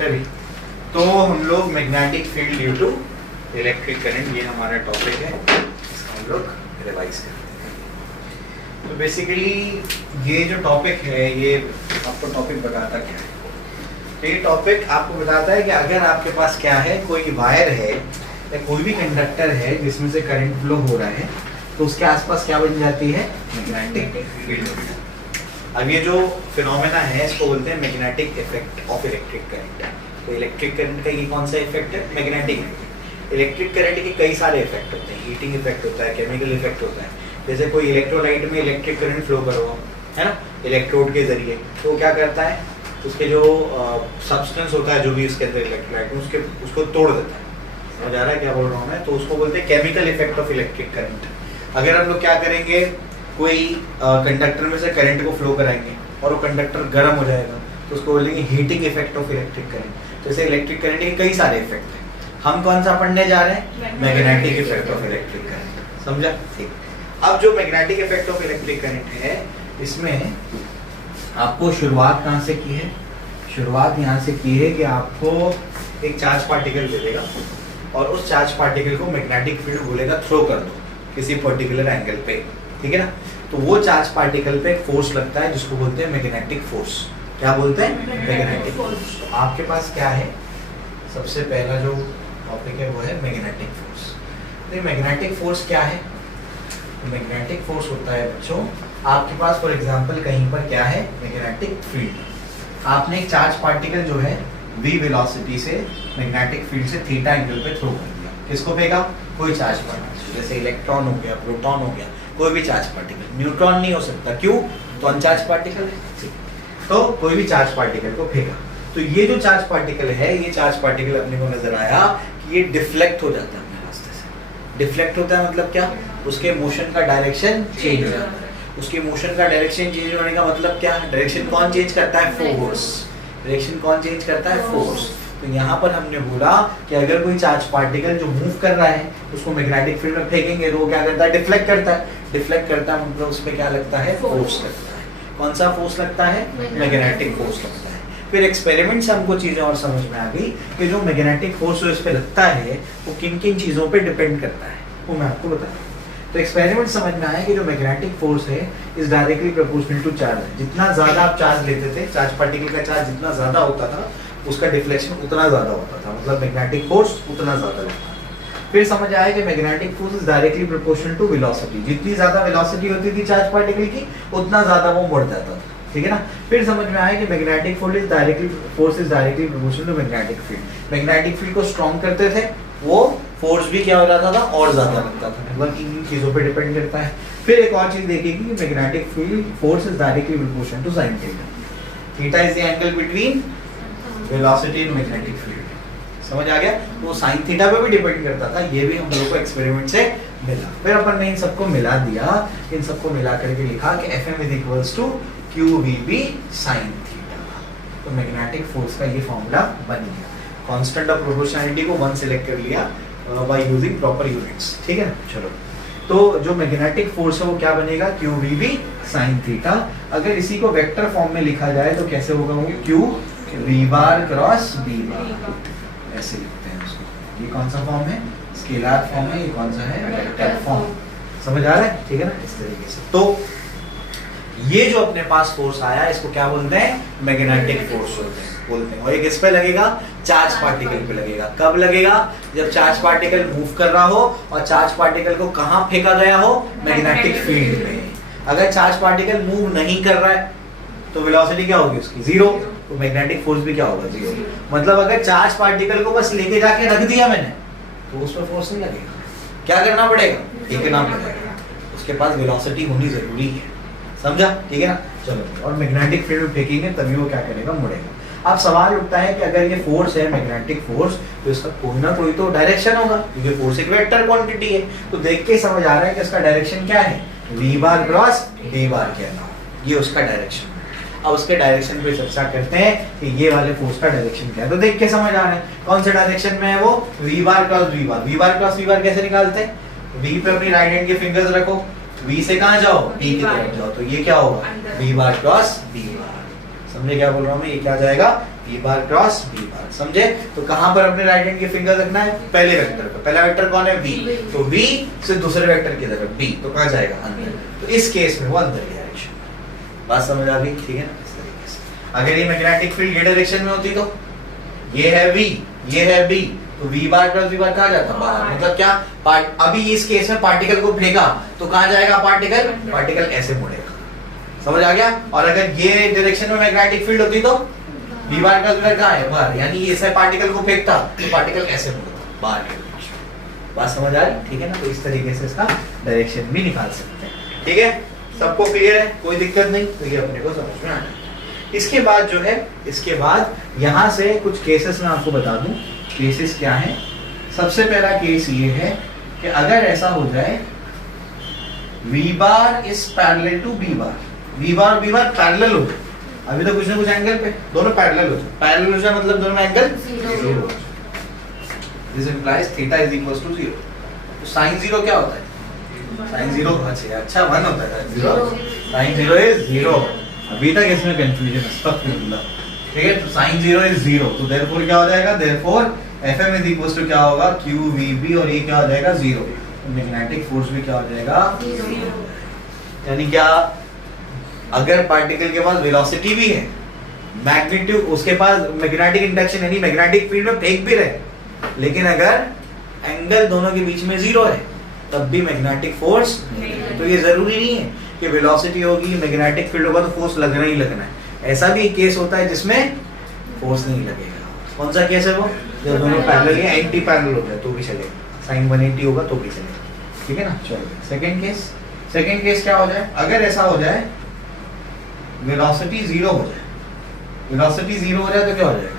चलिए, तो हम लोग magnetic field due to electric current, ये हमारा टॉपिक है, इसका हम लोग रिवाइज करते हैं। तो बेसिकली ये जो टॉपिक है ये आपको टॉपिक बताता क्या है? तो ये टॉपिक आपको बताता है कि अगर आपके पास क्या है, कोई वायर है या कोई भी कंडक्टर है जिसमें से करंट फ्लो हो रहा है, तो उसके आसपास क्या बन जाती है? Magnetic field. अब ये जो फिनोमेना है इसको बोलते हैं magnetic effect of electric current. तो इलेक्ट्रिक करंट का ये कौन सा इफेक्ट है? मैग्नेटिक। इलेक्ट्रिक करंट के कई सारे इफेक्ट होते हैं, हीटिंग इफेक्ट होता है, केमिकल इफेक्ट होता है। जैसे कोई इलेक्ट्रोलाइट में इलेक्ट्रिक करंट फ्लो करो, है ना, इलेक्ट्रोड के जरिए, तो क्या करता है, उसके जो सब्सटेंस होता है जो भी उसके अंदर इलेक्ट्रोलाइट में, उसको तोड़ देता है। समझ आ रहा है क्या बोल रहा हूँ मैं? तो उसको बोलते हैं chemical effect of electric current. अगर हम लोग क्या करेंगे, कोई कंडक्टर में से करंट को फ्लो कराएंगे और वो कंडक्टर गर्म हो जाएगा, तो उसको बोलेंगे heating effect of electric current. जैसे इलेक्ट्रिक करंट के कई सारे इफेक्ट हैं, हम कौन सा पढ़ने जा रहे हैं? Magnetic effect of electric current. समझा? ठीक। अब जो magnetic effect of electric current है, इसमें आपको शुरुआत कहाँ से की है? शुरुआत यहाँ से की है कि आपको एक चार्ज पार्टिकल दे देगा और उस चार्ज पार्टिकल को मैग्नेटिक फील्ड बोलेगा थ्रो कर दो किसी पर्टिकुलर एंगल पे, ठीक है ना। तो वो चार्ज पार्टिकल पे एक फोर्स लगता है जिसको बोलते हैं मैग्नेटिक फोर्स। क्या बोलते हैं? Magnetic force. तो आपके पास क्या है? सबसे पहला जो टॉपिक है वो है मैग्नेटिक फोर्स। तो मैग्नेटिक फोर्स क्या है? मैग्नेटिक फोर्स होता है बच्चों, आपके पास फॉर एग्जांपल कहीं पर क्या है? Magnetic field. आपने एक चार्ज पार्टिकल जो है v वेलोसिटी से मैग्नेटिक फील्ड से थीटा एंगल पे थ्रो कर दिया। किसको फेंका? कोई चार्ज पार्टिकल, जैसे इलेक्ट्रॉन हो गया, प्रोटॉन हो गया, कोई भी चार्ज पार्टिकल। न्यूट्रॉन नहीं हो सकता, क्यों? तो अनचार्ज पार्टिकल है। तो कोई भी चार्ज पार्टिकल को फेंका, तो ये जो चार्ज पार्टिकल है, ये चार्ज पार्टिकल अपने को नजर आया कि ये डिफ्लेक्ट हो जाता है अपने रास्ते से। डिफ्लेक्ट होता है मतलब क्या? उसके मोशन का डायरेक्शन चेंज हो जाता है। उसके मोशन का डायरेक्शन चेंज होने का मतलब क्या? डायरेक्शन कौन चेंज करता है? फोर्स। डायरेक्शन कौन चेंज करता है? फोर्स। तो यहाँ पर हमने बोला कि अगर कोई चार्ज पार्टिकल जो मूव कर रहा है उसको मैग्नेटिक फील्ड में फेंकेंगे तो वो क्या करता है? डिफ्लेक्ट करता है। डिफ्लेक्ट करता है मतलब उस पर क्या लगता है? फोर्स लगता है। कौन सा फोर्स लगता है? मैग्नेटिक फोर्स लगता है। फिर एक्सपेरिमेंट से हमको चीजें और समझ में आ गई कि जो मैग्नेटिक फोर्स जो इस पे लगता है वो किन किन चीजों पे डिपेंड करता है, वो मैं आपको बताता हूँ। तो एक्सपेरिमेंट समझ में आया कि जो मैग्नेटिक फोर्स है is directly proportional to charge है। जितना ज्यादा आप चार्ज लेते थे, चार्ज पार्टिकल का चार्ज जितना ज्यादा होता था उसका डिफ्लेक्शन उतना ज्यादा होता था, मतलब मैग्नेटिक फोर्स उतना ज्यादा लगता था। फिर समझ आया कि magnetic force is directly proportional to velocity. जितनी ज्यादा वेलोसिटी होती थी चार्ज पार्टिकल की उतना ज्यादा वो मुड़ जाता था, ठीक है ना। फिर समझ में आया कि magnetic force is directly proportional to magnetic field. Magnetic field को स्ट्रॉन्ग करते थे, वो फोर्स भी क्या हो जाता था? और ज्यादा लगता था। मतलब इन चीजों पे डिपेंड करता है। फिर एक और चीज देखेगी कि magnetic field force is directly proportional to sin theta. Theta is the angle between velocity and magnetic field. समझ आ गया? तो sin थीटा पे भी डिपेंड करता था। ये भी हम लोग को एक्सपेरिमेंट से मिला। फिर अपन ने इन सबको मिला दिया, इन सबको मिला करके लिखा कि Fm = qvb sin थीटा। तो मैग्नेटिक फोर्स का ये फॉर्मूला बन गया। कांस्टेंट ऑफ प्रोपोर्शनैलिटी को 1 सिलेक्ट कर लिया बाय यूजिंग प्रॉपर यूनिट्स, ठीक है ना। चलो, तो जो मैग्नेटिक फोर्स है वो क्या बनेगा? qvb sin theta. अगर इसी को वेक्टर फॉर्म में लिखा जाए तो कैसे होगा? वो q v बार क्रॉस b बार, ऐसे लिखते हैं उसको। ये कौन सा फॉर्म है? स्केलर फॉर्म है। ये कौन सा है? Vector form. समझ आ रहा है? ठीक है ना, इस तरीके से। तो ये जो अपने पास फोर्स आया इसको क्या बोलते हैं? मैग्नेटिक फोर्स बोलते हैं। और ये किस पे लगेगा? चार्ज पार्टिकल पे लगेगा। कब लगेगा? जब चार्ज पार्टिकल मूव कर रहा हो और चार्ज पार्टिकल को कहाँ फेंका गया हो? मैग्नेटिक फील्ड में। अगर चार्ज पार्टिकल मूव नहीं कर रहा है तो वेलोसिटी क्या होगी उसकी? 0। तो मैग्नेटिक फोर्स भी क्या होगा? 0। मतलब अगर चार्ज पार्टिकल को बस लेके जाके रख दिया मैंने तो उस पर फोर्स नहीं लगेगा। क्या करना पड़ेगा? फेंकना पड़ेगा। उसके पास वेलोसिटी होनी जरूरी है। समझा? ठीक है ना। चलो, और मैग्नेटिक फील्ड में फेंकेंगे तभी वो क्या करेगा? मुड़ेगा। अब सवाल उठता है कि अगर ये फोर्स है मैग्नेटिक फोर्स, तो इसका कोई ना कोई तो डायरेक्शन होगा, क्योंकि फोर्स एक वेक्टर क्वांटिटी है। तो देख के समझ आ रहा है कि इसका डायरेक्शन क्या है? v बार क्रॉस d बार कहना, ये उसका डायरेक्शन। अब उसके डायरेक्शन पे चर्चा करते हैं कि ये वाले फोर्स का डायरेक्शन क्या है। तो देख के समझ आ रहा है कौन से डायरेक्शन में है वो? v बार क्रॉस v बार। v बार क्रॉस v बार कैसे निकालते हैं? v पे अपनी राइट हैंड के फिंगर्स रखो, v से कहां जाओ? p की तरफ जाओ, तो ये क्या होगा? v बार क्रॉस d बार। समझे क्या बोल रहा हूँ मैं? ये क्या आ जाएगा? v बार क्रॉस v बार। समझे? तो कहां पर अपने राइट हैंड की फिंगर रखना है? पहले वेक्टर पे। पहला वेक्टर कौन है? v। तो v से दूसरे वेक्टर की तरफ b, तो कहां जाएगा? अंदर। तो इस केस में वो अंदर की डायरेक्शन। बात समझ आ गई? ठीक है ना? इस तरीके से अगर ये मैग्नेटिक फील्ड ये डायरेक्शन में होती तो ये है v, ये है b, तो v बार क्रॉस v बार कहां जाता? बाहर। मतलब क्या? अभी इस केस में पार्टिकल को फेंका तो कहां जाएगा पार्टिकल? पार्टिकल ऐसे मुड़ेगा। समझ आ गया? और अगर ये डायरेक्शन में मैग्नेटिक फील्ड होती तो v बार क्रॉस v बार कहां है? बाहर। यानी ये ऐसे पार्टिकल को फेंकता तो पार्टिकल ऐसे मुड़ता बाहर की डायरेक्शन। बात समझ आ रही? ठीक है ना? तो इस तरीके से इसका डायरेक्शन भी निकाल सकते हैं। ठीक है? सबको क्लियर है? कोई दिक्कत नहीं? तो ये अपने को समझ में आ गया। इसके बाद जो है, इसके बाद यहां से कुछ केसेस मैं आपको बता दूं। केसेस क्या है? सबसे पहला केस ये है कि अगर ऐसा हो जाए v bar is parallel to b bar, v bar और b बार पैरेलल हो जाए, अभी तो कुछ ना कुछ एंगल पे दोनों पैरेलल हो जाए। पैरेलल हो जाए मतलब दोनों एंगल जीरो हो जाए। This implies theta is equal to 0। तो sin 0 क्या होता है? sin 0 अच्छा 1 होता है। 0 sin 0 इज 0। अभी तक इसमें कंफ्यूजन है सब मतलब। ठीक है? तो sin 0 इज 0, तो देयरफॉर क्या हो जाएगा? Therefore Fm is equal to क्या होगा? QVB, और ये क्या हो जाएगा? 0। तो मैग्नेटिक फोर्स भी क्या हो जाएगा? 0। यानी क्या? अगर पार्टिकल के पास वेलोसिटी भी है, मैग्नीट्यूड उसके पास मैग्नेटिक इंडक्शन यानी मैग्नेटिक फील्ड में फेंक भी रहे, लेकिन अगर एंगल दोनों के बीच में 0 है तब भी मैग्नेटिक फोर्स नहीं है। तो ये जरूरी नहीं है कि वेलोसिटी होगी मैग्नेटिक फील्ड होगा तो फोर्स लगना ही लगना है। ऐसा भी केस होता है जिसमें फोर्स नहीं लगेगा। कौन सा केस है वो? जब दोनों पैरेलल या एंटी पैरेलल होता है तो भी चलेगा, sin 180 होगा तो भी चलेगा। ठीक है ना? चलो सेकंड केस। सेकंड केस क्या हो जाए? अगर ऐसा हो जाए वेलोसिटी 0 हो जाए, वेलोसिटी 0 हो जाए तो क्या हो जाएगा?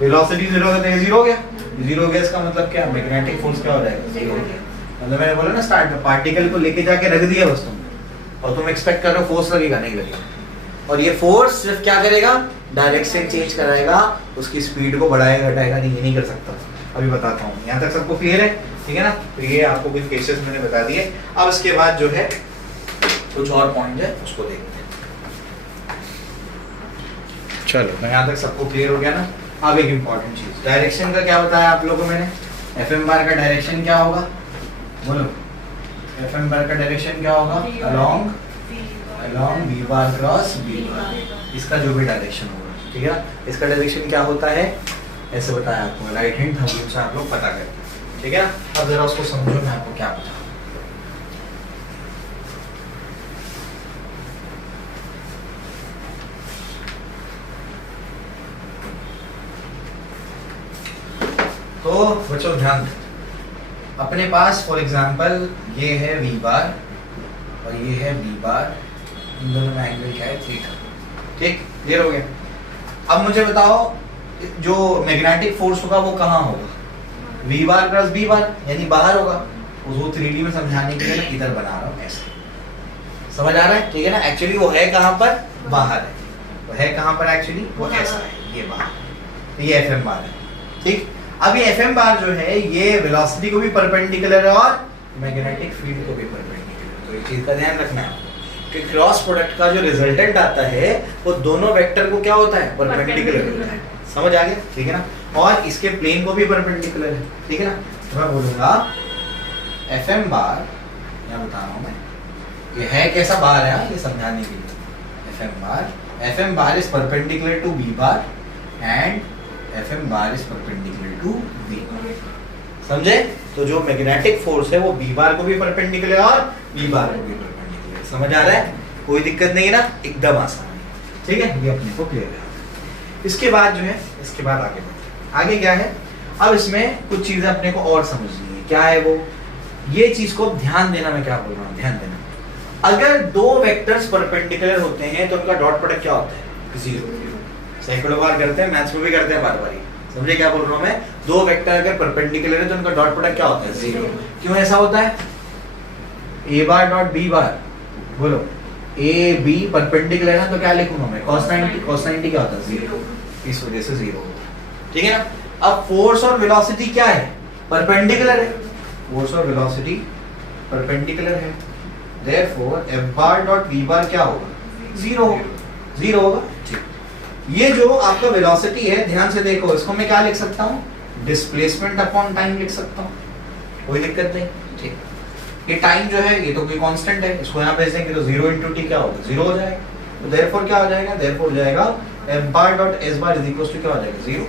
वेलोसिटी 0 हो गया तो ये 0 हो गया। 0 हो गया इसका मतलब क्या? मैग्नेटिक फोर्स क्या हो जाएगा? 0 हो गया। मतलब मैंने बोला ना स्टार्ट में, पार्टिकल को लेके जाके रख दिया बस तुम, और तुम एक्सपेक्ट कर रहे हो फोर्स लगेगा, नहीं लगेगा। और ये फोर्स सिर्फ क्या करेगा? डायरेक्शन चेंज कराएगा, उसकी स्पीड को बढ़ाएगा घटाएगा नहीं, ये नहीं कर सकता। अभी बताता हूँ। यहाँ तक सबको क्लियर है? ठीक है ना? तो ये आपको कुछ केसेस मैंने बता दिए। अब इसके बाद जो है कुछ और पॉइंट है उसको देखते हैं। चलो यहाँ तक सबको क्लियर हो गया ना? अब एक इम्पॉर्टेंट चीज, डायरेक्शन का क्या बताया आप लोगों को मैंने? Fm बार का डायरेक्शन क्या होगा? बोलो। Fm बार का डायरेक्शन क्या होगा? अलोंग v बार क्रॉस v बार, इसका जो भी डायरेक्शन होगा। ठीक है? इसका डायरेक्शन क्या होता है? ऐसे बताया आपको, राइट हैंड थंब रूल से आप लोग पता करें। ठीक है? अब जरा उसको समझो, मैं आपको क्या बताऊं। तो बच्चों ध्यान दें, अपने पास फॉर एग्जांपल ये है v बार और ये है b बार, इन दोनों में एंगल क्या है? थीटा। ठीक? क्लियर हो गया? अब मुझे बताओ जो मैग्नेटिक फोर्स होगा वो कहाँ होगा? v बार प्लस b बार, यानी बाहर होगा। उसको 3D में समझाने के लिए मैं इधर बना रहा हूँ ऐसे। समझ आ रहा है? ठीक है ना? एक्चुअली वो है कहाँ पर? बाहर है। वो है कहाँ पर एक्चुअली? वो ऐसा है, ये बाहर। तो ये Fm बार है। ठीक? अब ये Fm बार जो है ये वेलोसिटी को भी परपेंडिकुलर है और मैग्नेटिक फील्ड को भी परपेंडिकुलर। तो इस चीज का ध्यान रखना है कि क्रॉस प्रोडक्ट का जो रिजल्टेंट आता है वो दोनों वेक्टर को क्या होता है? परपेंडिकुलर होता है। समझ आ गया? ठीक है ना? और इसके प्लेन को भी परपेंडिकुलर है। ठीक है ना? तो मैं बोलूंगा Fm बार, यहाँ बता रहा हूँ मैं, ये है कैसा बार है ये समझाने के लिए। Fm bar is perpendicular to b bar and Fm bar is perpendicular to v bar. समझे? तो जो मैग्नेटिक फोर्स है वो b बार को भी परपेंडिकुलर और b बार को भी परपेंडिकुलर। समझ आ रहा है? कोई दिक्कत नहीं है ना? एकदम आसान है। ठीक है? ये अपने को क्लियर है। इसके बाद जो है, इसके बाद आगे बढ़ते हैं। आगे क्या है? अब इसमें कुछ चीजें अपने को और समझनी है। क्या है वो? ये चीज को ध्यान देना, मैं क्या बोल रहा हूँ, ध्यान देना। अगर दो वेक्टर्स परपेंडिकुलर होते हैं तो उनका डॉट प्रोडक्ट क्या होता है? 0। सैकड़ों बार करते हैं, मैथ्स में भी करते हैं बार बार। समझे क्या बोल रहा हूँ मैं? दो वेक्टर अगर परपेंडिकुलर है तो उनका डॉट प्रोडक्ट क्या होता है? 0। क्यों ऐसा होता है? a बार डॉट b बार, बोलो। a b परपेंडिकुलर है तो क्या लिखूंगा मैं? cos 90 क्या होता है? 0। इस वजह से 0 होता है। ठीक है ना? अब फोर्स और वेलोसिटी क्या है? परपेंडिकुलर है। फोर्स और वेलोसिटी परपेंडिकुलर है, देयरफॉर f बार डॉट v बार क्या होगा? 0 होगा। 0 होगा। ठीक। ये जो आपका वेलोसिटी है, ध्यान से देखो, इसको मैं क्या लिख सकता हूँ, डिस्प्लेसमेंट अपॉन टाइम लिख सकता हूँ, कोई दिक्कत नहीं। ठीक, ये टाइम जो है ये तो कोई कांस्टेंट है, इसको यहाँ भेज देंगे तो 0 × t क्या होगा, 0 हो जाएगा। तो देयरफॉर क्या हो जाएगा, देयरफॉर हो जाएगा f bar dot s bar is equal to क्या हो जाएगा, 0।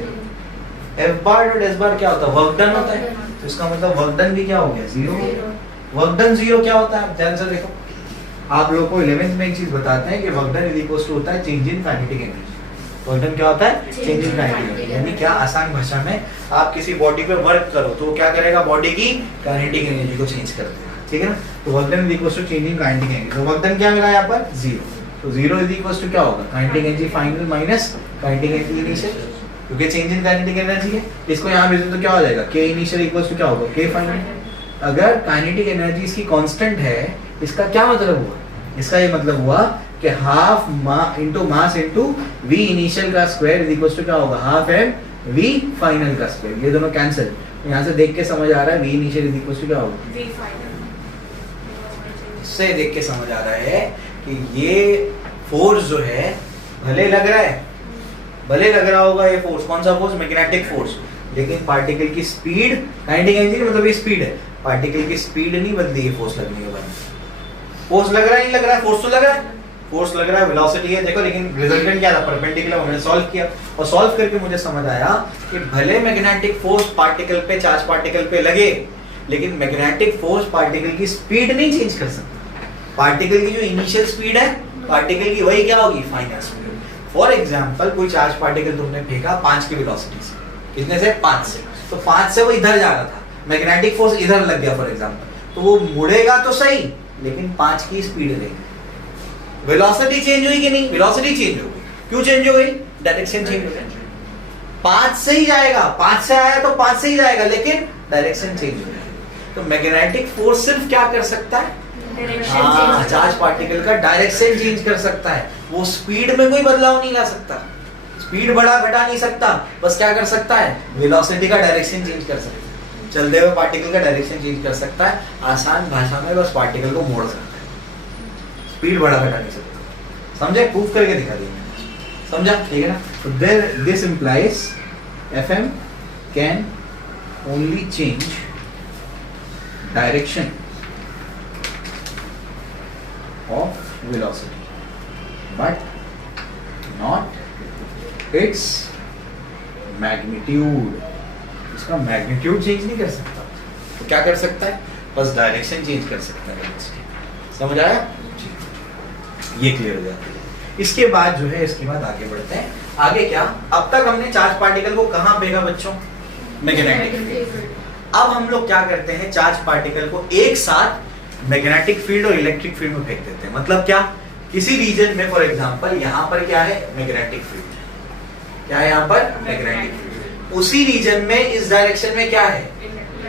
f bar dot s bar क्या होता है, वर्क डन होता है, तो इसका मतलब वर्क डन भी क्या हो गया, 0। वर्क डन 0 क्या होता है, ध्यान से देखो, आप लोगों को 11th में एक चीज बताते हैं कि work done is equal to होता है change in kinetic energy. Work done क्या होता है, चेंज इन काइनेटिक एनर्जी, यानी क्या, आसान भाषा में आप किसी बॉडी पे वर्क करो तो क्या करेगा, बॉडी की काइनेटिक एनर्जी को चेंज कर देगा। ठीक है ना, तो work done is equal to change in kinetic energy. तो वर्क डन क्या मिला यहाँ पर, 0। तो 0 इज इक्वल टू क्या होगा, kinetic energy final minus kinetic energy initial, क्योंकि चेंज इन काइनेटिक एनर्जी है। इसको यहाँ भेजो तो क्या हो जाएगा, k इनिशियल इक्वल टू क्या होगा, k फाइनल। अगर काइनेटिक एनर्जी इसकी कांस्टेंट है, इसका क्या मतलब हुआ, इसका ये मतलब हुआ कि half into mass into v initial का स्क्वायर इज इक्वल टू क्या होगा, हाफ m v फाइनल का स्क्वायर। ये दोनों कैंसिल, यहाँ से देख के समझ आ रहा है v initial is equal to क्या होगा, v फाइनल। इससे देख के समझ आ रहा है कि ये फोर्स जो है, भले लग रहा होगा ये फोर्स, कौन सा फोर्स, मैग्नेटिक फोर्स, लेकिन पार्टिकल की स्पीड, काइनेटिक एनर्जी मतलब ये स्पीड है, पार्टिकल की स्पीड नहीं बदली है फोर्स लगने के बाद। फोर्स लग रहा है, नहीं लग रहा है, फोर्स तो लग रहा है, फोर्स लग रहा है, वेलोसिटी है, देखो, लेकिन रिजल्टेंट क्या था, परपेंडिकुलर। मैंने सॉल्व किया और सॉल्व करके मुझे समझ आया कि भले मैग्नेटिक फोर्स पार्टिकल पे, चार्ज पार्टिकल पे लगे, लेकिन मैग्नेटिक फोर्स पार्टिकल की स्पीड नहीं चेंज कर सकता। पार्टिकल की जो इनिशियल स्पीड है पार्टिकल की, वही क्या होगी, फाइनल स्पीड। फॉर एग्जांपल, कोई चार्ज पार्टिकल तुमने फेंका 5 की वेलोसिटी से, कितने से, 5 से, तो 5 से वो इधर जा रहा था, मैग्नेटिक फोर्स इधर लग गया फॉर एग्जांपल, तो वो मुड़ेगा तो सही, लेकिन 5 की स्पीड रहेगी। वेलोसिटी चेंज हुई कि नहीं, वेलोसिटी चेंज हो गई, क्यों चेंज हो गई, डायरेक्शन चेंज हो गई। 5 से ही जाएगा, 5 से आया तो 5 से ही जाएगा, लेकिन डायरेक्शन चेंज हो जाएगी। तो मैग्नेटिक फोर्स सिर्फ क्या कर सकता है, चार्ज पार्टिकल का डायरेक्शन चेंज कर सकता है, वो स्पीड में कोई बदलाव नहीं ला सकता, स्पीड बढ़ा घटा नहीं सकता, बस क्या कर सकता है, वेलोसिटी का डायरेक्शन चेंज कर सकता है, चलते हुए पार्टिकल का डायरेक्शन चेंज कर सकता है। आसान भाषा में बस पार्टिकल को मोड़ सकता है, स्पीड बढ़ा घटा नहीं सकता। समझे, प्रूफ करके दिखा दिया मैंने, समझा, ठीक है ना। तो there this implies FM can only change direction of velocity but not its magnitude। इसका मैग्नीट्यूड चेंज नहीं कर सकता, तो क्या कर सकता है, बस डायरेक्शन चेंज कर सकता है। समझ आया, ये क्लियर हो जाता है। इसके बाद जो है, इसके बाद आगे बढ़ते हैं। आगे क्या, अब तक हमने चार्ज पार्टिकल को कहाँ फेंका बच्चों, मैग्नेटिक फील्ड। अब हम लोग क्या करते हैं, चार्ज पार्टिकल को एक साथ मैग्नेटिक फील्ड और इलेक्ट्रिक फील्ड में फेंक देते हैं। मतलब क्या, किसी रीजन में, फॉर एग्जांपल यहाँ पर क्या है, मैग्नेटिक फील्ड, क्या है यहाँ पर, मैग्नेटिक फील्ड, उसी रीजन में इस डायरेक्शन में क्या है,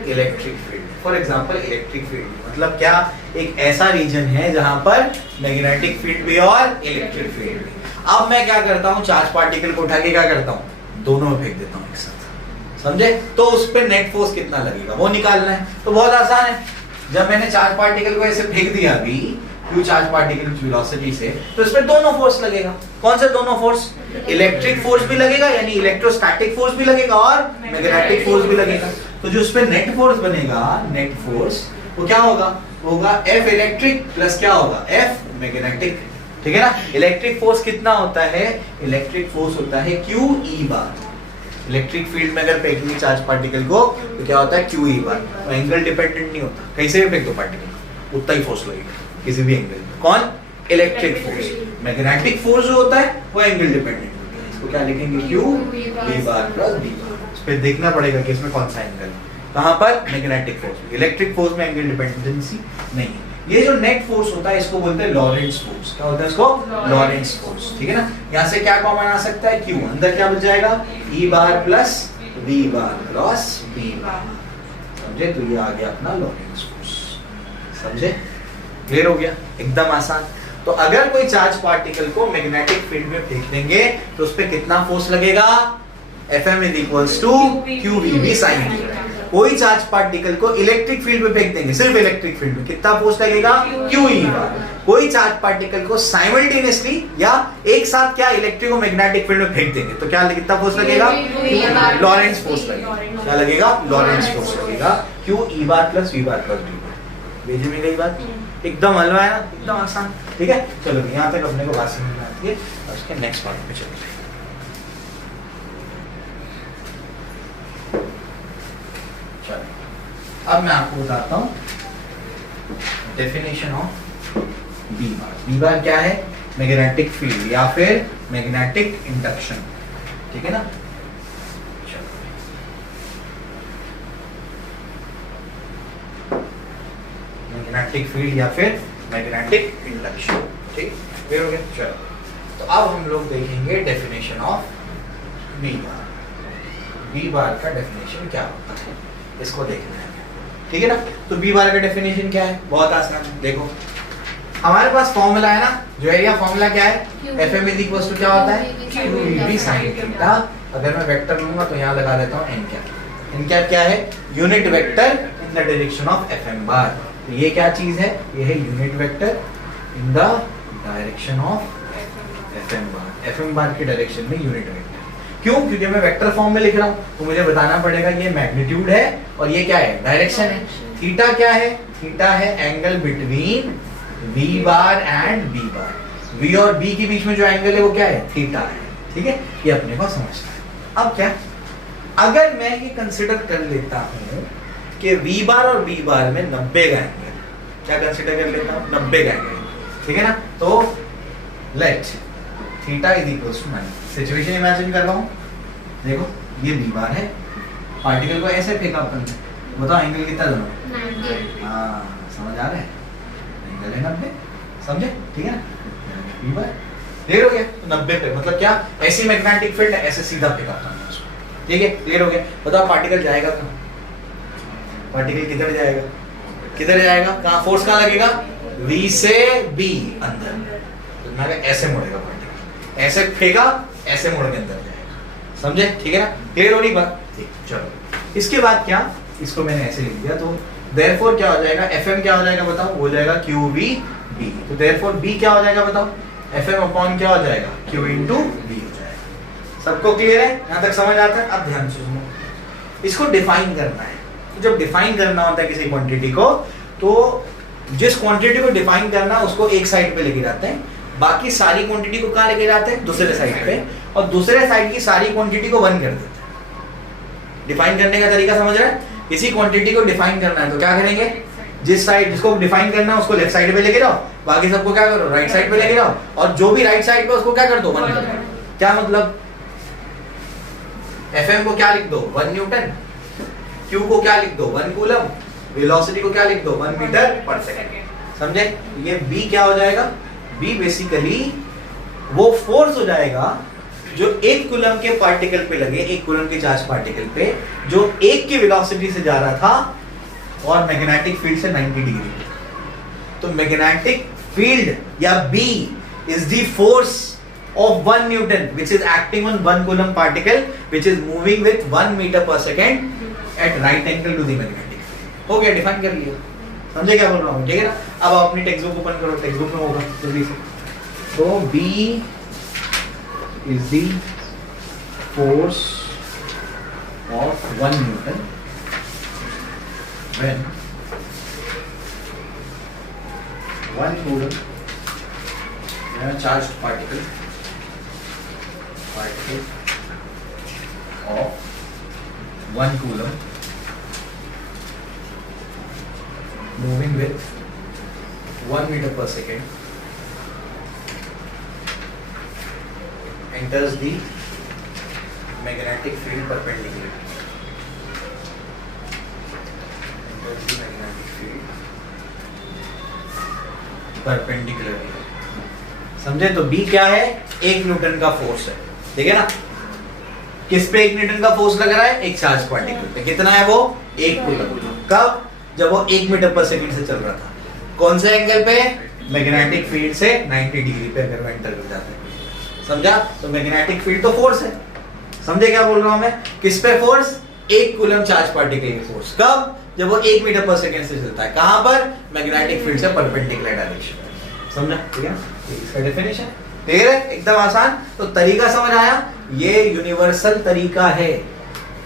electric field. For example electric field मतलब क्या, एक ऐसा रीजन है जहां पर मैग्नेटिक फील्ड भी और इलेक्ट्रिक फील्ड भी। अब मैं क्या करता हूँ, चार्ज पार्टिकल को उठा के क्या करता हूँ, दोनों में फेंक देता हूँ एक साथ। समझे, तो उस पर नेट फोर्स कितना लगेगा वो निकालना है। तो बहुत आसान है, जब मैंने चार्ज पार्टिकल को ऐसे फेंक दिया अभी क्यू चार्ज पार्टिकल की वेलोसिटी से, तो इसमें दोनों फोर्स लगेगा। कौन से दोनों फोर्स, इलेक्ट्रिक फोर्स भी लगेगा, यानी इलेक्ट्रोस्टैटिक फोर्स भी लगेगा और मैग्नेटिक फोर्स भी लगेगा। तो जो उसपे नेट फोर्स बनेगा, नेट फोर्स वो क्या होगा, होगा F इलेक्ट्रिक प्लस क्या होगा, F मैग्नेटिक। ठीक है ना। इलेक्ट्रिक फोर्स कितना होता है, इलेक्ट्रिक फोर्स होता है Q E बार। इलेक्ट्रिक फील्ड में अगर फेंकेंगे चार्ज पार्टिकल को तो क्या होता है Q E बार। तो एंगल डिपेंडेंट नहीं होता, कहीं से भी फेंक दो पार्टिकल उतना ही फोर्स लगेगा किसी भी एंगल में। कौन, इलेक्ट्रिक फोर्स। मैग्नेटिक फोर्स जो होता है वो एंगल डिपेंडेंट होता है। इसको क्या लिखेंगे, Q E बार प्लस B बार। इस पे देखना पड़ेगा कि इसमें कौन सा एंगल है, कहां पर, मैग्नेटिक फोर्स। इलेक्ट्रिक फोर्स में एंगल डिपेंडेंसी नहीं है। ये जो नेट फोर्स होता है इसको बोलते हैं लॉरेंट्ज फोर्स। क्या होता है इसको, लॉरेंट्ज फोर्स। ठीक है ना। यहाँ से क्या कॉमन आ सकता है, Q, अंदर क्या बच जाएगा, E बार प्लस V बार क्रॉस B बार। समझे, तो ये आ गया अपना लॉरेंट्ज फोर्स। समझे, क्लियर हो गया, एकदम आसान। तो अगर कोई चार्ज पार्टिकल को मैग्नेटिक फील्ड में फेंक देंगे तो उस पर कितना फोर्स लगेगा, Fm is equals to QV, भी साइन कोई चार्ज पार्टिकल को इलेक्ट्रिक फील्ड में फेंक देंगे, सिर्फ इलेक्ट्रिक फील्ड में, कितना फोर्स लगेगा? क्यू ई बार। कोई चार्ज पार्टिकल को साइमल्टेनियसली या एक साथ क्या इलेक्ट्रिको मैग्नेटिक फील्ड में फेंक देंगे तो क्या कितना फोर्स लगेगा? लॉरेंस फोर्स लगेगा। क्या लगेगा? लॉरेंस फोर्स लगेगा। Q E bar plus V bar plus D bar. भेजे में गई बात, एकदम हलवा है ना, एकदम आसान। ठीक है, चलो यहाँ तक अपने को बात समझ में आती है। उसके नेक्स्ट पार्ट पे चलते हैं। चलो अब मैं आपको बताता हूँ definition of B bar. B bar क्या है? मैग्नेटिक फील्ड या फिर मैग्नेटिक इंडक्शन। ठीक है ना? मैग्नेटिक फील्ड या फिर मैग्नेटिक इंडक्शन। ठीक, क्लियर हो गया? चलो तो अब हम लोग देखेंगे definition of B bar. B bar का डेफिनेशन क्या होता है इसको देखना है। ठीक है ना? तो बी बार का डेफिनेशन क्या है? बहुत आसान है। देखो हमारे पास फॉर्मूला है ना, जो एरिया फॉर्मूला क्या है? Fm इज इक्वल टू क्या होता है? QEV sin theta. अगर मैं वेक्टर लूंगा तो यहाँ लगा देता हूँ n कैप। n कैप क्या है? Unit vector in the direction of Fm बार। तो ये क्या चीज है? ये है unit vector in the direction of Fm bar. Fm बार की डायरेक्शन में यूनिट वेक्टर। क्यों? क्योंकि मैं वेक्टर फॉर्म में लिख रहा हूँ तो मुझे बताना पड़ेगा ये मैग्नीट्यूड है और ये क्या है? डायरेक्शन है। थीटा क्या है? थीटा है angle between v bar and b bar. v और b के बीच में जो एंगल है वो क्या है? थीटा है। ठीक है, ये अपने को समझना है। अब क्या, अगर मैं ये कंसिडर कर लेता हूँ कि v बार और b बार में 90 का एंगल, क्या कंसिडर कर लेता हूँ? 90 का एंगल। ठीक है ना? तो let theta is equal to 90। Situation imagine कर रहा हूँ। देखो ये b बार है, पार्टिकल को ऐसे फेंका अपन ने, बताओ एंगल कितना दोनों? 90। हाँ, समझ आ रहा है? एंगल है 90, समझे? ठीक है ना? b बार क्लियर हो गया? तो 90 पे मतलब क्या? ऐसी मैग्नेटिक फील्ड है, ऐसे सीधा फेंका अपन उसको। ठीक है, क्लियर हो गया? बताओ पार्टिकल जाएगा कहाँ? पार्टिकल किधर जाएगा? किधर जाएगा? कहाँ फोर्स कहाँ लगेगा? V से B अंदर। तो मैं ऐसे मुड़ेगा पार्टिकल, ऐसे फेंका, ऐसे मुड़ के अंदर जाएगा। समझे? ठीक है ना? क्लियर हो रही बात? ठीक, चलो इसके बाद क्या? इसको मैंने ऐसे लिख दिया तो देयरफॉर क्या हो जाएगा? Fm क्या हो जाएगा बताओ? वो जाएगा QVB। तो देयरफॉर B क्या हो जाएगा बताओ? Fm अपॉन क्या हो जाएगा? Q into B हो जाएगा। सबको क्लियर है? यहाँ तक समझ आता है? अब ध्यान से सुनो, इसको डिफाइन करना है। जब डिफाइन करना होता है किसी क्वांटिटी को, तो जिस क्वांटिटी को डिफाइन करना उसको एक साइड पे लेके जाते हैं, बाकी सारी क्वांटिटी को कहाँ लेके जाते हैं? दूसरे साइड पे, और दूसरे साइड की सारी क्वांटिटी को 1 कर देते हैं। डिफाइन करने का तरीका समझ रहे हैं? किसी क्वांटिटी को डिफाइन करना है तो क्या करेंगे? जिस साइड जिसको डिफाइन करना है उसको लेफ्ट साइड पे लेके जाओ, बाकी सबको क्या करो? राइट साइड पे लेके जाओ, और जो भी राइट साइड पे उसको क्या कर दो? 1 कर दो। क्या मतलब? Fm को क्या लिख दो? 1 न्यूटन। Q को क्या लिख दो? 1 कूलम। वेलोसिटी को क्या लिख दो? 1 मीटर पर सेकंड। समझे? ये B क्या हो जाएगा? B बेसिकली वो फोर्स हो जाएगा जो 1 कूलम के पार्टिकल पे लगे, 1 कूलम के चार्ज पार्टिकल पे, जो 1 की वेलोसिटी से जा रहा था और मैग्नेटिक फील्ड से 90 डिग्री। तो मैग्नेटिक फील्ड या B is the force of 1 Newton which is acting on 1 coulomb particle which is moving with 1 meter per second at right angle to the magnetic field। हो गया, define कर लिया। समझे क्या बोल रहा हूँ? ठीक है ना? अब आप अपनी टेक्स्ट बुक ओपन करो, टेक्स्ट बुक में होगा जल्दी से। तो B is the force of 1 Newton when 1 coulomb charged particle of 1 coulomb moving with 1 meter per second enters the magnetic field perpendicularly. Enters the magnetic field perpendicularly. समझे? तो B क्या है? 1 न्यूटन का फोर्स है। ठीक है ना? किस पे 1 न्यूटन का फोर्स लग रहा है? एक चार्ज पार्टिकल पे। कितना है वो? 1 कूलम। कब? जब वो 1 मीटर पर सेकंड से चल रहा था। कौन से एंगल पे? मैग्नेटिक फील्ड से 90 डिग्री पे अगर वो एंटर कर जाता है। समझा? तो मैग्नेटिक फील्ड तो फोर्स है। समझे क्या बोल रहा हूं मैं? किस पे फोर्स? 1 कूलम चार्ज पार्टिकल की फोर्स। कब? जब वो 1 मीटर पर सेकंड से चलता है। कहां पर? मैग्नेटिक फील्ड से परपेंडिकुलर डायरेक्शन। समझा? ठीक है, इसका डेफिनेशन क्लियर है, एकदम आसान। तो तरीका समझ आया? ये यूनिवर्सल तरीका है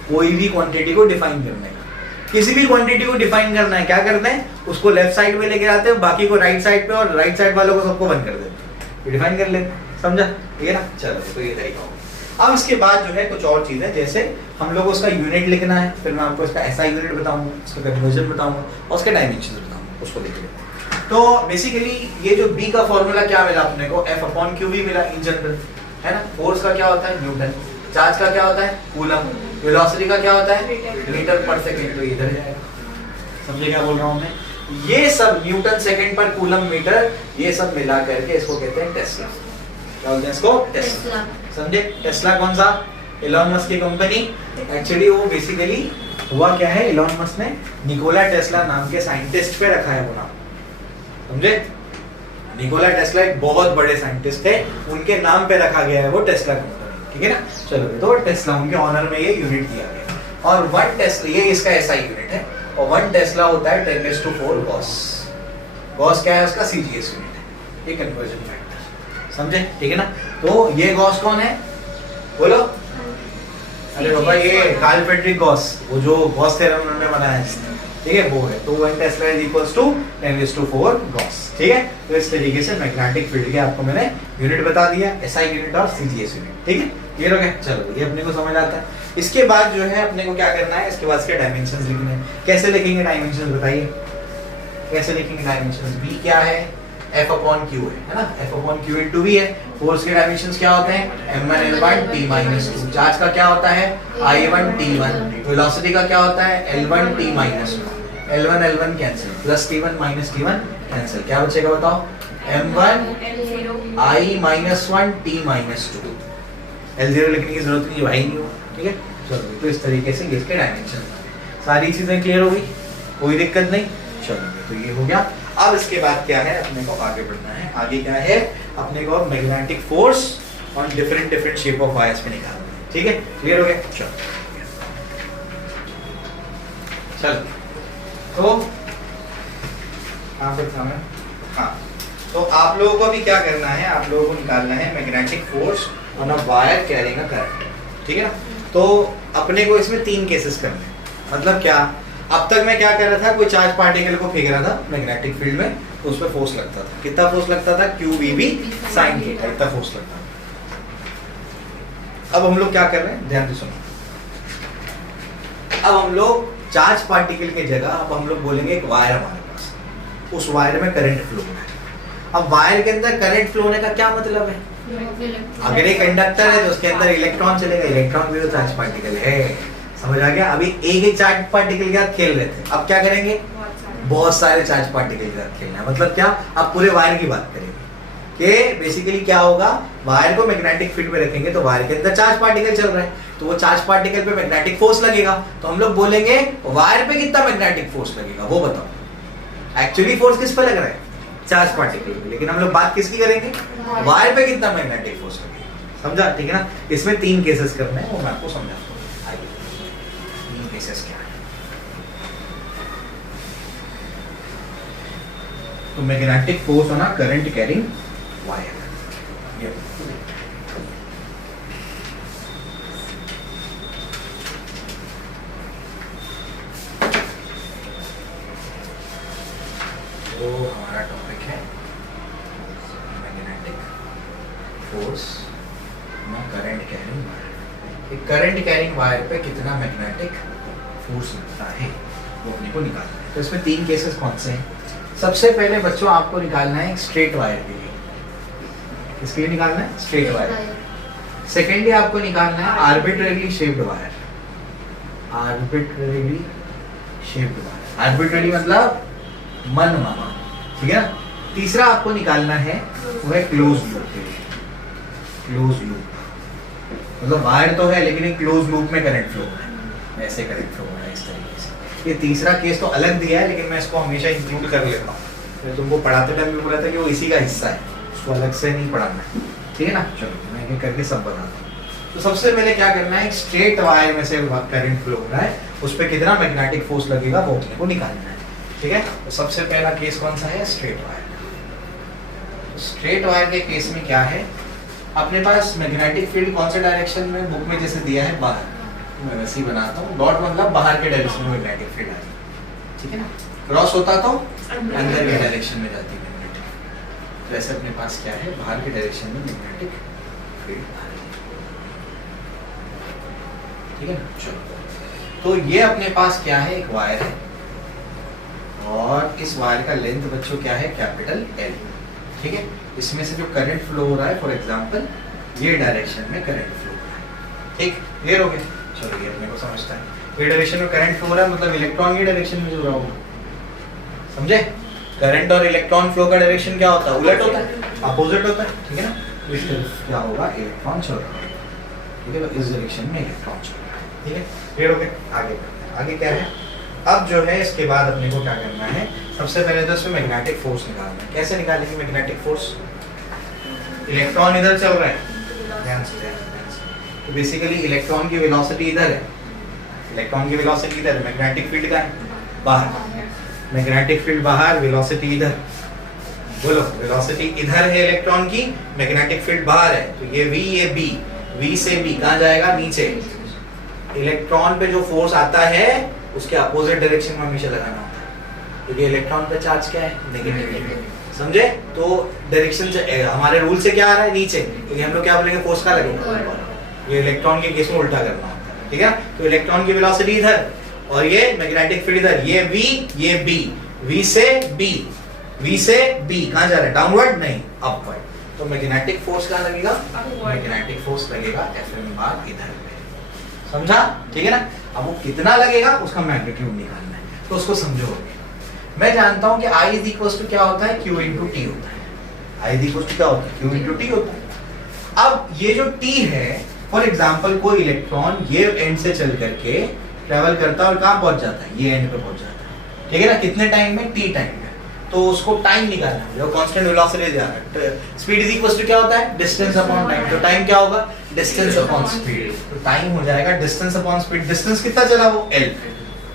कोई भी क्वांटिटी को डिफाइन करने का। किसी भी क्वांटिटी को डिफाइन करना है, क्या करते हैं? उसको लेफ्ट साइड में लेके आते हैं, बाकी को राइट साइड पे, और राइट साइड वालों को सबको बंद कर देते हैं, डिफाइन कर लेते हैं। समझा? ठीक है ना? चलो, तो ये तरीका होगा। अब इसके बाद जो है कुछ और चीजें, जैसे हम लोग को उसका यूनिट लिखना है, फिर मैं आपको इसका ऐसा यूनिट बताऊंगा, उसका कन्वर्जन बताऊंगा और उसके डायमेंशन बताऊंगा, उसको देख लेते। तो बेसिकली ये जो बी का फॉर्मूला क्या मिला अपने को? F/Q मिला इन जनरल, है ना। फोर्स का क्या होता है? न्यूटन। चार्ज का क्या होता है? कूलम। वेलोसिटी का क्या होता है? मीटर पर सेकंड। तो इधर जाएगा। समझे क्या बोल रहा हूं मैं? ये सब न्यूटन सेकंड पर कूलम मीटर, ये सब मिला करके इसको कहते हैं टेस्ला। क्या बोलते हैं इसको? टेस्ला। समझे? टेस्ला कौन सा? एलन मस्क की कंपनी। एक्चुअली वो बेसिकली हुआ क्या है, एलन मस्क ने निकोला टेस्ला नाम के साइंटिस्ट पे रखा है वो नाम। समझे? निकोला टेस्ला एक बहुत बड़े साइंटिस्ट थे, उनके नाम पे रखा गया है वो टेस्ला कंपनी। ठीक है ना? चलो, तो टेस्ला उनके ऑनर में ये यूनिट दिया गया। और 1 टेस्ला, ये इसका ऐसा यूनिट है, और 1 टेस्ला होता है 10⁴ गॉस। गॉस क्या है? उसका सीजीएस यूनिट है, ये कन्वर्जन फैक्टर। समझे? ठीक है ना? तो ये गॉस कौन है? बोलो। अरे बाबा, ये कार्ल फ्रेडरिक गॉस, वो जो गॉस थ्योरम उन्होंने बनाया है, ठीक है, वो है। तो 1 tesla is equals to 10⁴ gauss. ठीक है? तो इस तरीके से मैग्नेटिक फील्ड के आपको मैंने यूनिट बता दिया, एसआई यूनिट और सीजीएस यूनिट। ठीक है, क्लियर हो गया? चलो, ये अपने को समझ आता है। इसके बाद जो है अपने को क्या करना है, इसके बाद इसके डायमेंशंस लिखने हैं। कैसे लिखेंगे डायमेंशंस? बताइए कैसे लिखेंगे डायमेंशंस? बी क्या है? F/Q है ना। F/Q into V है। फोर्स के डायमेंशंस क्या होते हैं? m1 l1 t-2। चार्ज का क्या होता है? I1 t1। वेलोसिटी का क्या होता है? L1 t-1। L1 L1 cancel, plus t1 minus t1 cancel, क्या बचेगा बताओ? m1 I-1 t-2। L0 लिखने की जरूरत नहीं, भाई नहीं हो। ठीक है, चलो, तो इस तरीके से इसके डायमेंशन सारी चीजें क्लियर हो गई, कोई दिक्कत नहीं। चलो, तो ये हो गया। अब इसके बाद क्या है, अपने को आगे बढ़ना है। आगे क्या है अपने को? Magnetic force on different shape of wires पे निकालना है। ठीक है, क्लियर हो गया? चलो, तो कहां पर था मैं? हाँ, तो आप लोगों को अभी क्या करना है? आप लोगों को निकालना है magnetic force on a wire carrying a current. ठीक है ना? तो अपने को इसमें 3 केसेस करने हैं। मतलब क्या? अब तक मैं क्या कर रहा था, कोई चार्ज पार्टिकल को फेंक रहा था मैग्नेटिक फील्ड में, तो उस पर फोर्स लगता था। कितना फोर्स लगता था? QVB sin थीटा, इतना फोर्स लगता था। अब हम लोग क्या कर रहे हैं, ध्यान से सुनो। अब हम लोग चार्ज पार्टिकल की जगह अब हम लोग बोलेंगे एक वायर हमारे पास, उस वायर में करंट फ्लो हो रहा है। अब वायर के अंदर करंट फ्लो होने का क्या मतलब है? अगर एक कंडक्टर है तो उसके अंदर इलेक्ट्रॉन चलेगा, इलेक्ट्रॉन भी तो चार्ज पार्टिकल है। समझ आ गया? अभी एक चार्ज पार्टिकल के साथ खेल रहे थे, अब क्या करेंगे? बहुत सारे चार्ज पार्टिकल के साथ खेलना है। मतलब क्या? अब पूरे वायर की बात करेंगे कि बेसिकली क्या होगा, वायर को मैग्नेटिक फील्ड में रखेंगे तो वायर के अंदर चार्ज पार्टिकल चल रहा है, तो वो चार्ज पार्टिकल पे मैग्नेटिक फोर्स लगेगा। तो हम लोग बोलेंगे वायर पे कितना मैग्नेटिक फोर्स लगेगा, वो बताओ। एक्चुअली फोर्स किस पे लग रहा है? चार्ज पार्टिकल पे, लेकिन हम लोग बात किसकी करेंगे? वायर पे कितना मैग्नेटिक फोर्स लगेगा। समझा? ठीक है ना? इसमें 3 केसेस करने हैं, वो मैं आपको समझाता हूँ। केसेस क्या है? तो magnetic force on a current carrying wire. तो हमारा टॉपिक है magnetic force on current carrying wire. Current carrying wire पे कितना मैग्नेटिक फोर्स लगता है वो अपने को निकालना है। तो इसमें 3 केसेस कौन से हैं? सबसे पहले बच्चों आपको निकालना है एक स्ट्रेट वायर के लिए। किसके लिए निकालना है? Straight wire. सेकेंडली आपको निकालना है arbitrarily shaped wire. Arbitrarily shaped wire, arbitrarily मतलब मनमाना। ठीक है? तीसरा आपको निकालना है वो है क्लोज लूप के लिए। क्लोज लूप मतलब वायर तो है लेकिन एक क्लोज लूप में करंट फ्लो हो रहा है, ऐसे करंट फ्लो हो रहा है इस तरीके से। ये तीसरा केस तो अलग दिया है लेकिन मैं इसको हमेशा इंक्लूड कर लेता हूँ। मैं तुमको पढ़ाते टाइम भी बोला था कि वो इसी का हिस्सा है, उसको अलग से नहीं पढ़ाना है। ठीक है ना? चलो मैं ये करके सब बताता हूँ। तो सबसे पहले क्या करना है, स्ट्रेट वायर में से करंट फ्लो हो रहा है, उस पर कितना मैग्नेटिक फोर्स लगेगा वो अपने को निकालना है। ठीक है, तो सबसे पहला केस कौन सा है, स्ट्रेट वायर। स्ट्रेट वायर के केस में क्या है, अपने पास मैग्नेटिक फील्ड कौन से डायरेक्शन में बुक में जैसे दिया है बाहर, तो मैं वैसे ही बनाता हूँ, डॉट मतलब बाहर के डायरेक्शन में मैग्नेटिक फील्ड आ रही है। ठीक है ना, क्रॉस होता तो अंदर के डायरेक्शन में जाती है मैग्नेटिक, तो ऐसे अपने पास क्या है, बाहर के डायरेक्शन में मैग्नेटिक फील्ड आ रही है। ठीक है ना, चलो, तो ये अपने पास क्या है, एक वायर है, और इस वायर का लेंथ बच्चों क्या है, कैपिटल L। ठीक है, इसमें से जो करंट फ्लो हो रहा है, फॉर एग्जांपल ये डायरेक्शन में करंट फ्लो हो रहा है। ठीक, क्लियर हो गया, चलो ये अपने को समझता है, ये डायरेक्शन में करंट फ्लो हो रहा है, मतलब इलेक्ट्रॉन की डायरेक्शन में जो रहा होगा, समझे। करंट और इलेक्ट्रॉन फ्लो का डायरेक्शन क्या होता है, उलट होता है, अपोजिट होता है। ठीक है ना, तो इस तरफ क्या होगा, इलेक्ट्रॉन चल रहा है। ठीक है, तो इस डायरेक्शन में इलेक्ट्रॉन चल रहा है। ठीक है, क्लियर हो गया, आगे बढ़ते हैं। आगे क्या है, अब जो है इसके बाद अपने को क्या करना है, सबसे पहले तो इसमें मैग्नेटिक फोर्स निकालना है। कैसे निकालेंगे मैग्नेटिक फोर्स, इलेक्ट्रॉन इधर चल रहा है, ध्यान से, तो बेसिकली इलेक्ट्रॉन की वेलोसिटी इधर है, इलेक्ट्रॉन की वेलोसिटी इधर है, मैग्नेटिक फील्ड का है बाहर, मैग्नेटिक फील्ड बाहर, वेलोसिटी इधर, बोलो वेलोसिटी इधर है इलेक्ट्रॉन की, मैग्नेटिक फील्ड बाहर है, तो ये V ये B, V से B कहाँ जाएगा, नीचे। इलेक्ट्रॉन पे जो फोर्स आता है उसके अपोजिट डायरेक्शन में हमेशा लगाना होता है, क्योंकि इलेक्ट्रॉन पे चार्ज क्या है, नेगेटिव, समझे। तो डायरेक्शन से हमारे रूल से क्या आ रहा है, नीचे, क्योंकि हम लोग क्या बोलेंगे, फोर्स का लगेगा, ये इलेक्ट्रॉन के केस में उल्टा करना होता है। ठीक है, तो इलेक्ट्रॉन की वेलोसिटी इधर और ये मैग्नेटिक फील्ड इधर, ये V ये B, V से B, V से B कहाँ जा रहा है, डाउनवर्ड नहीं अपवर्ड, तो मैग्नेटिक फोर्स कहाँ लगेगा, मैग्नेटिक फोर्स लगेगा Fm बार इधर, समझा। ठीक है ना, अब वो कितना लगेगा उसका मैग्नीट्यूड निकालना है, तो उसको समझोगे। मैं जानता हूं कि I इज इक्वल टू क्या होता है, Q इंटू टी होता है, I इज इक्वल टू क्या होता है, Q इंटू टी होता है। अब ये जो T है, फॉर एग्जांपल कोई इलेक्ट्रॉन ये एंड से चल करके ट्रेवल करता है और कहाँ पहुंच जाता है, ये एंड पे पहुंच जाता है। ठीक है ना, कितने टाइम में, T टाइम में, तो उसको टाइम निकालना है, जो कांस्टेंट वेलोसिटी जा रहा है, स्पीड इज इक्वल टू क्या होता है, डिस्टेंस अपॉन टाइम, तो टाइम क्या होगा, डिस्टेंस अपॉन स्पीड, तो टाइम हो जाएगा डिस्टेंस अपॉन स्पीड। डिस्टेंस कितना चला वो L,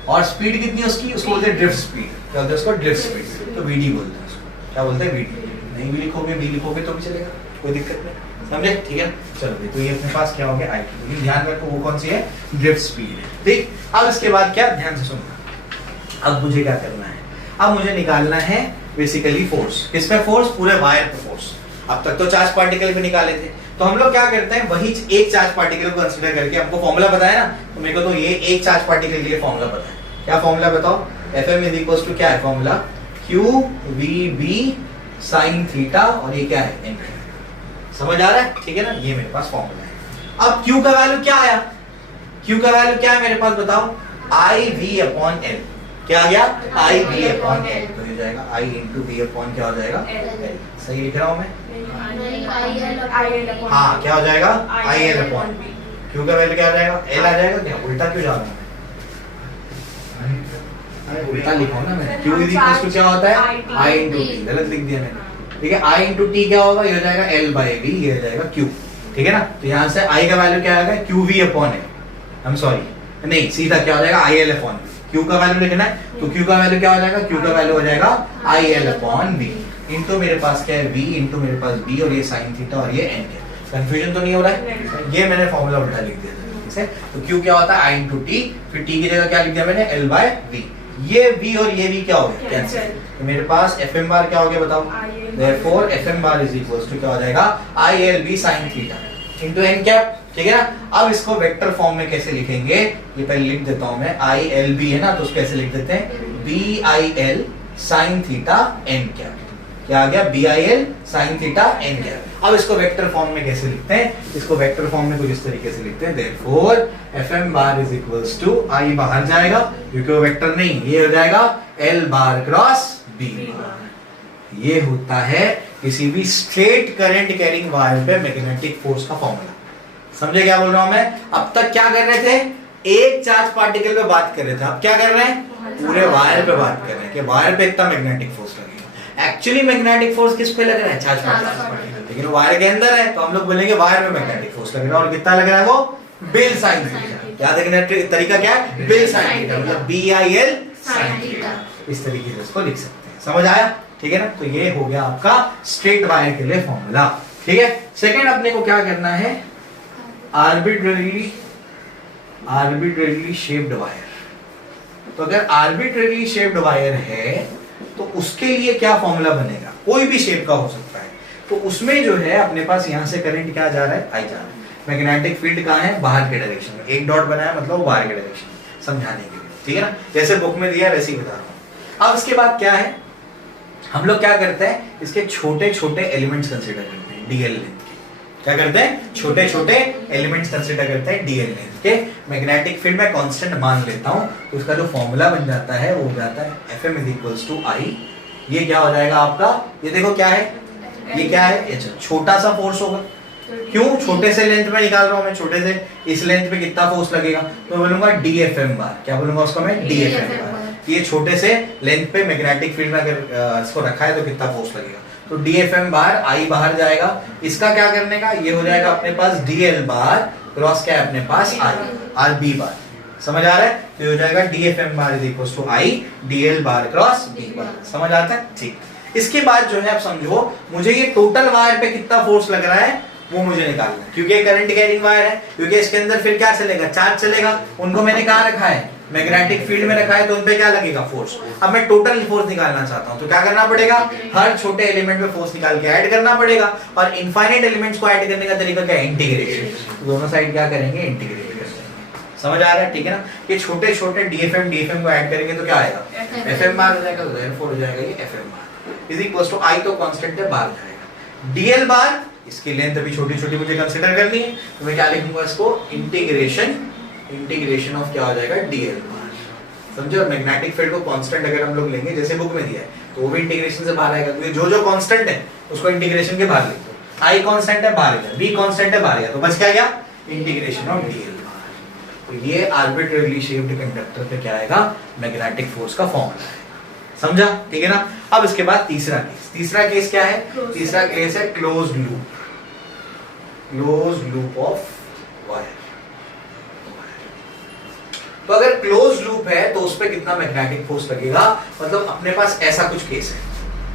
और स्पीड कितनी उसकी, उसको बोलते हैं ड्रिफ्ट स्पीड, क्या बोलते हैं उसको, ड्रिफ्ट स्पीड, तो VD बोलते हैं उसको, क्या बोलते हैं, VD। नहीं भी लिखोगे, V लिखोगे तो भी चलेगा, कोई दिक्कत नहीं, समझे। ठीक है, चलो तो ये अपने पास क्या हो गया, I, तो ध्यान रखो वो कौन सी है, ड्रिफ्ट स्पीड है। ठीक, अब इसके बाद क्या, ध्यान से सुनना, अब मुझे क्या करना है, अब मुझे निकालना है बेसिकली फोर्स, किसपे फोर्स, पूरे वायर पे फोर्स। अब तक तो चार्ज पार्टिकल पे निकाले थे, तो हम लोग क्या करते हैं, वही एक चार्ज पार्टिकल को कंसीडर करके, हमको फॉर्मूला बताया ना, तो मेरे को तो ये एक चार्ज पार्टिकल के लिए फॉर्मूला पता है। क्या फॉर्मूला बताओ, Fm इज इक्वल टू क्या है फॉर्मूला, QVB sin थीटा, और ये क्या है n, समझ आ रहा है। ठीक है ना, ये मेरे पास फॉर्मूला है। अब Q का वैल्यू क्या आया, Q का वैल्यू क्या है मेरे पास, बताओ, IV अपॉन L, क्या आ गया, IV अपॉन L, तो ये जाएगा I इंटू V अपॉन क्या हो जाएगा L, सही लिख रहा हूँ मैं, हाँ क्या हो जाएगा, IL अपॉन V। Q का वैल्यू क्या हो जाएगा, L आ जाएगा, क्या उल्टा क्यों जा रहा हूँ मैं, उल्टा लिखा ना मैंने, Q इज इक्वल टू क्या होता है, I इंटू T, गलत लिख दिया मैंने। ठीक है, I इंटू T क्या होगा, ये हो जाएगा L बाई V, ये हो जाएगा Q। ठीक है ना, तो यहाँ से I का वैल्यू क्या आएगा, QV upon L, I am sorry, नहीं सीधा क्या हो जाएगा, IL अपॉन V। Q का वैल्यू लिखना है, तो Q का वैल्यू क्या हो जाएगा, Q का वैल्यू हो जाएगा IL अपॉन V, इंटू मेरे पास क्या है V, इंटू मेरे पास B, और ये साइन थीटा, और ये n है। कंफ्यूजन तो नहीं हो रहा है, ये मैंने फॉर्मूला उल्टा लिख दिया था, तो Q क्या होता है I इंटू T, फिर T की जगह क्या लिख दिया मैंने, L बाय V, ये V और ये V क्या हो गया, कैंसिल, तो मेरे पास Fm बार क्या हो गया बताओ, therefore Fm bar is equal to क्या हो जाएगा, ILB sin theta into n cap. ठीक है ना, अब इसको वेक्टर फॉर्म में कैसे लिखेंगे, ये पहले लिख देता हूं मैं, ILB है ना, तो उसको कैसे लिख देते हैं, BIL sin theta n cap, क्या आ गया, BIL sin theta n cap. अब इसको वेक्टर फॉर्म में कैसे लिखते हैं, इसको वेक्टर फॉर्म में कुछ इस तरीके से लिखते हैं, therefore Fm bar is equals to, I बाहर जाएगा क्योंकि वो वेक्टर नहीं, ये हो जाएगा L बार क्रॉस B बार। ये होता है किसी भी स्ट्रेट करंट कैरिंग वायर पे मैग्नेटिक फोर्स का फॉर्मूला। समझे क्या बोल रहा हूं मैं, अब तक क्या कर रहे थे, एक चार्ज पार्टिकल पे बात कर रहे थे, अब क्या कर रहे हैं, पूरे वायर पे बात कर रहे हैं कि वायर पे इतना मैग्नेटिक फोर्स लगेगा। एक्चुअली मैग्नेटिक फोर्स किस पे लग रहा है? चार्ज पार्टिकल, लेकिन वायर के अंदर है तो हम लोग बोलेंगे वायर में मैग्नेटिक फोर्स लग रहा है। और कितना लग रहा है? वो बेल साइन थीटा। याद रखने का तरीका क्या है? बेल साइन थीटा, मतलब BIL साइन थीटा। इस तरीके से इसको लिख सकते हैं। समझ आया? ठीक है ना? तो ये हो गया आपका स्ट्रेट वायर के लिए फॉर्मूला। ठीक है। सेकंड अपने को क्या करना है? Arbitrarily shaped wire. तो अगर आर्बिट्रेरीली शेप्ड वायर है तो उसके लिए क्या फॉर्मूला बनेगा? कोई भी शेप का हो सकता है। तो उसमें जो है अपने पास यहां से करंट क्या जा रहा है? आई जा रहा है। मैग्नेटिक फील्ड कहां है? बाहर के डायरेक्शन में। एक डॉट बनाया मतलब वो बाहर के डायरेक्शन में, समझाने के लिए। ठीक है ना? जैसे बुक में दिया वैसे ही बता रहा हूं। अब इसके बाद क्या है, हम लोग क्या करते हैं? इसके छोटे छोटे एलिमेंट्स कंसीडर करते हैं, डीएल लेंथ के। क्या करते हैं? छोटे छोटे एलिमेंट्स कंसीडर करते हैं डीएल लेंथ के। मैग्नेटिक फील्ड में कांस्टेंट मान लेता हूं तो उसका जो फॉर्मूला बन जाता है वो हो जाता है Fm = I। ये क्या हो जाएगा आपका? ये देखो क्या है? ये क्या है? छोटा सा फोर्स होगा। क्यों? छोटे से लेंथ में निकाल रहा हूं मैं। छोटे से इस लेंथ पे कितना फोर्स लगेगा? तो बोलूंगा DFM बार। क्या बोलूंगा उसको मैं? DFM बार। ये छोटे से लेंथ पे मैग्नेटिक फील्ड में अगर इसको रखा है तो कितना फोर्स लगेगा? तो DFM बार, I बाहर जाएगा। इसका क्या करने का? ये हो जाएगा अपने पास DL बार क्रॉस क्या है अपने पास? I RB बार। समझ आ रहा है? तो ये हो जाएगा DFM bar = I DL bar cross B बार। समझ आता है? ठीक। इसके बाद जो है आप समझो, मुझे ये टोटल वायर पे कितना फोर्स लग रहा है वो मुझे निकालना है, क्योंकि करंट कैरिंग वायर है। क्योंकि इसके अंदर फिर क्या चलेगा? चार्ज चलेगा। उनको मैंने कहाँ रखा है? मैग्नेटिक फील्ड में रखा है, तो उन पे क्या लगेगा? फोर्स। अब मैं टोटल फोर्स निकालना चाहता हूं तो क्या करना पड़ेगा? हर छोटे एलिमेंट में फोर्स निकाल के ऐड करना पड़ेगा। और इनफाइनाइट एलिमेंट्स को ऐड करने का तरीका क्या है? इंटीग्रेशन। दोनों साइड क्या करेंगे? इंटीग्रेट करेंगे। समझ आ रहा है? ठीक है ना? ये छोटे छोटे DFM को ऐड करेंगे तो क्या आएगा? FM बार हो जाएगा। तो देयरफॉर हो जाएगा ये FM बार = I, तो कांस्टेंट है, बाहर जाएगा। DL बार, इसकी लेंथ अभी छोटी छोटी मुझे कंसीडर करनी है, तो मैं क्या लिखूंगा इसको? इंटीग्रेशन ऑफ क्या हो जाएगा? DL बार। समझे? और मैग्नेटिक फील्ड को कांस्टेंट अगर हम लोग लेंगे जैसे बुक में दिया है तो वो भी इंटीग्रेशन से बाहर आएगा, क्योंकि जो जो कांस्टेंट है उसको इंटीग्रेशन के बाहर लिख दो। I कांस्टेंट है, बाहर गया। B कांस्टेंट है, बाहर गया। तो बच क्या गया? इंटीग्रेशन ऑफ DL बार। तो ये आर्बिट्रेरीली शेप्ड कंडक्टर पे क्या आएगा? मैग्नेटिक फोर्स का फॉर्मूला है। समझा? ठीक है ना? अब इसके बाद तीसरा केस। तीसरा केस क्या है? तीसरा केस है क्लोज्ड लूप ऑफ वायर। तो अगर क्लोज लूप है तो उस पे कितना मैग्नेटिक फोर्स लगेगा? मतलब अपने पास ऐसा कुछ केस है।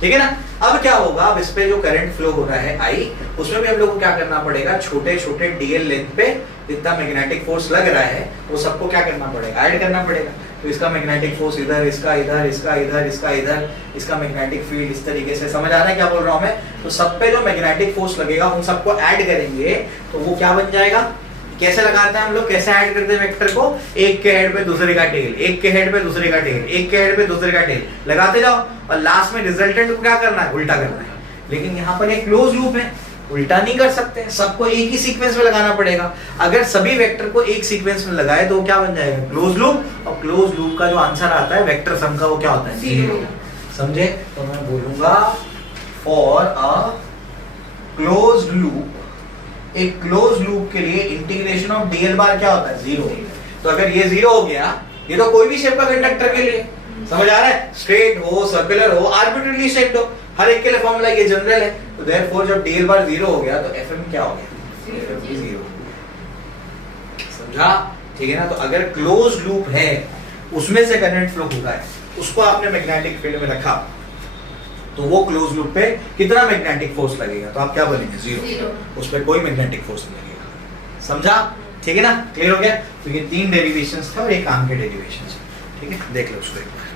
ठीक है ना? अब क्या होगा? अब इस पे जो करंट फ्लो हो रहा है I, उसमें भी हम लोग को क्या करना पड़ेगा? छोटे छोटे DL लेंथ पे जितना मैग्नेटिक फोर्स लग रहा है वो सबको क्या करना पड़ेगा? ऐड करना पड़ेगा। तो इसका मैग्नेटिक फोर्स इधर, इसका इधर, इसका इधर, इसका इधर, इसका मैग्नेटिक फील्ड इस तरीके से। समझ आ रहा है क्या बोल रहा हूं मैं? तो सब पे जो मैग्नेटिक फोर्स लगेगा उन सबको ऐड करेंगे तो वो क्या बन जाएगा? कैसे लगाते हैं हम लोग? कैसे ऐड करते हैं वेक्टर को? एक के हेड पे दूसरे का टेल, एक के हेड पे दूसरे का टेल, एक के हेड पे दूसरे का टेल लगाते जाओ, और लास्ट में रिजल्टेंट को क्या करना है? उल्टा करना है। लेकिन यहाँ पर एक क्लोज लूप है, उल्टा नहीं कर सकते, सबको एक ही सीक्वेंस में लगाना पड़ेगा। अगर सभी वेक्टर को एक सीक्वेंस में लगाए तो क्या बन जाएगा? Close loop. और क्लोज लूप का जो आंसर आता है वेक्टर सम का वो क्या होता है? 0। समझे? तो मैं बोलूंगा फॉर अ क्लोज्ड लूप, एक क्लोज लूप के लिए इंटीग्रेशन ऑफ DL बार क्या होता है? 0। तो अगर ये 0 हो गया, ये तो कोई भी शेप का कंडक्टर के लिए, समझ आ रहा है? स्ट्रेट हो, सर्कुलर हो, आर्बिट्रेरीली शेप्ड हो, हर एक के लिए फॉर्मूला ये जनरल है। तो देयरफॉर जब DL बार 0 हो गया तो FM क्या हो गया? 0। समझा? ठीक है ना? तो अगर क्लोज लूप है उसमें से करंट फ्लो होता है, उसको आपने मैग्नेटिक फील्ड में रखा तो वो क्लोज लूप पे कितना मैग्नेटिक फोर्स लगेगा? तो आप क्या बोलेंगे? 0। उस पर कोई मैग्नेटिक फोर्स नहीं लगेगा। समझा? ठीक है ना? क्लियर हो गया? तो ये 3 डेरिवेशंस थे और एक काम के डेरिवेशंस। ठीक है? देख लो उसको एक बार।